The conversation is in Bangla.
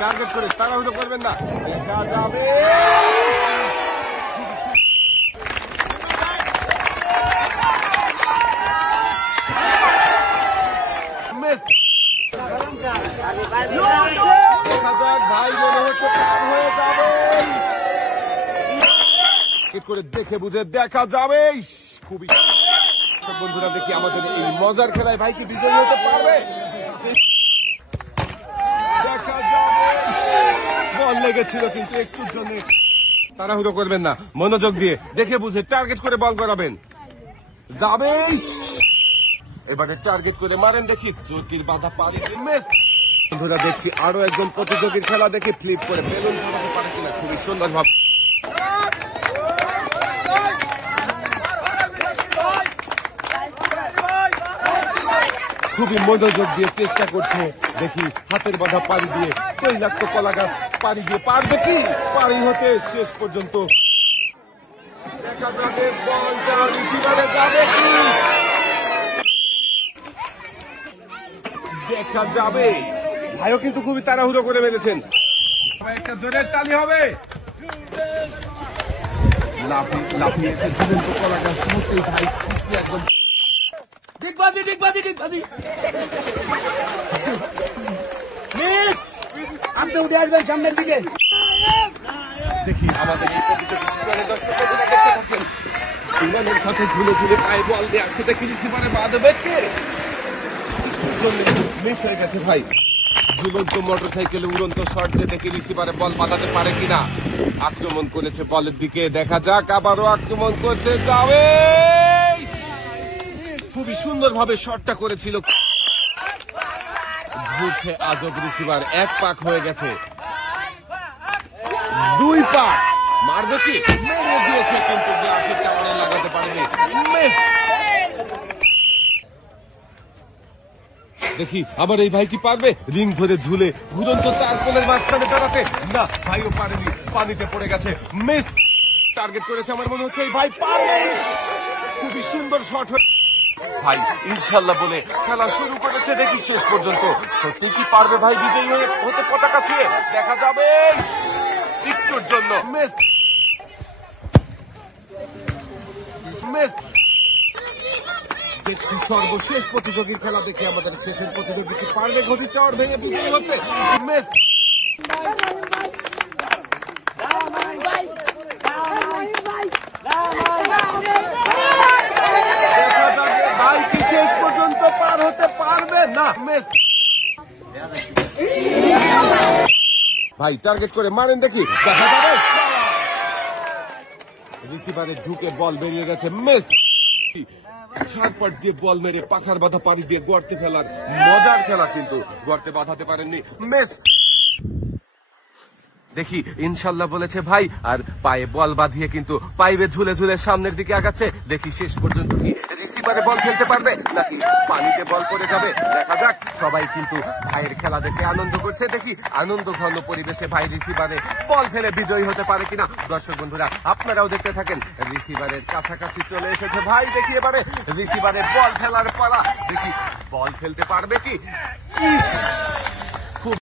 টার্গেট করে তাড়াহুড়ো করবেন না, দেখা যাবে। ভাই মনে হচ্ছে পার হয়ে যাবে, করে দেখে বুঝে দেখা যাবে। খুবই বন্ধুরা, দেখি আমাদের এই মজার খেলায় ভাই কি বিজয়ী হতে পারবে? দেখা যাবে। বল লেগেছিল কিন্তু একটুর জন্য। তাড়াহুড়ো করবেন না, মনোযোগ দিয়ে দেখে বুঝে টার্গেট করে বল করাবেন। যাবে, এবারে টার্গেট করে মারেন, দেখি চোটির বাধা পারে। বন্ধুরা দেখছি আরো একজন প্রতিযোগীর খেলা, দেখি ফ্লিপ করে বেলুন ধরাতে পারে কিনা। খুবই সুন্দর ভাব, খুবই মনোযোগ দিয়ে চেষ্টা করছে। দেখি হাতের বাধা পাড়ি দিয়ে তৈলাক্ত কলা গাছ পাড়ি দিয়ে পারবে কি পাড়ি হতে শেষ পর্যন্ত। দেখা যাবে বলটা রিসিভারে যাবে কি, দেখা যাবে। ভাইও কিন্তু খুবই তাড়াহুড়ো করে মেরেছেন। একটা জোরের তালি হবে। লাফিয়ে এসে ঝুলন্ত কলা গাছ মুহূর্তেই ভাই একদম ডিগবাজি। আপনি উঠে আসবেন সামনের দিকে। দেখি আমাদের এই প্রতিযোগিতার সাথে ঝুলে ঝুলে পায়ে বল দিয়ে আসছে, দেখি রিসিভারে বাঁধবে কে, মিস হয়ে গেছে ভাই। ঝুলন্ত মোটর সাইকেলে উড়ন্ত শট দিয়ে দেখি রিসিভারে বল বাঁধাতে পারে কিনা। আক্রমণ করেছে বলের দিকে, দেখা যাক। আবারও আক্রমণ করতে যাবে, খুবই সুন্দর ভাবে শটটা করেছিল। ঘুরছে আজব রিসিভার, এক পাক হয়ে গেছে, দুই পাক মারবে কি, মেরে দিয়েছে কিন্তু গ্লাসের টাওয়ারে লাগাতে পারেনি। দেখি আবার এই ভাই কি পারবে রিং ধরে ঝুলে ঘুরন্ত চার কোণের মাঝখানে দাঁড়াতে? না, ভাইও পারেনি, পানিতে পড়ে গেছে। মিস। টার্গেট করেছে, আমার মনে হচ্ছে এই ভাই পারবে। খুবই সুন্দর শট ভাই, ইনশাল্লাহ বলে খেলা শুরু করেছে। দেখি শেষ পর্যন্ত সত্যি কি পারবে ভাই বিজয়ী হতে পতাকা ছুঁয়ে? দেখা যাবে। একটুর জন্য মিস। দেখছি সর্বশেষ প্রতিযোগীর খেলা, দেখে আমাদের শেষের প্রতিযোগী কি পারবে ঘটির টাওয়ার ভেঙে বিজয়ী হতে? মিস। ভাই কি শেষ পর্যন্ত পার হতে পারবে? না, মিস। ভাই টার্গেট করে মারেন, দেখি দেখা যাবে। রিসিভারে ঢুকে বল বেরিয়ে গেছে, মিস। ঝাড়পট দিয়ে বল মেরে পাখার বাধা পাড়ি দিয়ে গর্তে ফেলার মজার খেলা, কিন্তু গর্তে বাঁধাতে পারেননি। মিস। দেখি ইনশাল্লাহ বলেছে ভাই, আর পায়ে বল বাঁধিয়ে কিন্তু পাইবে ঝুলে ঝুলে সামনের দিকে আগাচ্ছে। দেখি শেষ পর্যন্ত কি রিসিভারে বল খেলতে পারবে নাকি পানিতে বল পড়ে যাবে? দেখা যাক। সবাই কিন্তু ভাইয়ের খেলা দেখে আনন্দ করছে। দেখি আনন্দ ঘন পরিবেশে ভাই রিসিভারে বল ফেলে বিজয়ী হতে পারে কিনা। দর্শক বন্ধুরা আপনারাও দেখতে থাকেন। রিসিভারের কাছাকাছি চলে এসেছে ভাই। দেখি এবারে রিসিভারে বল ফেলার পালা, দেখি বল ফেলতে পারবে কি।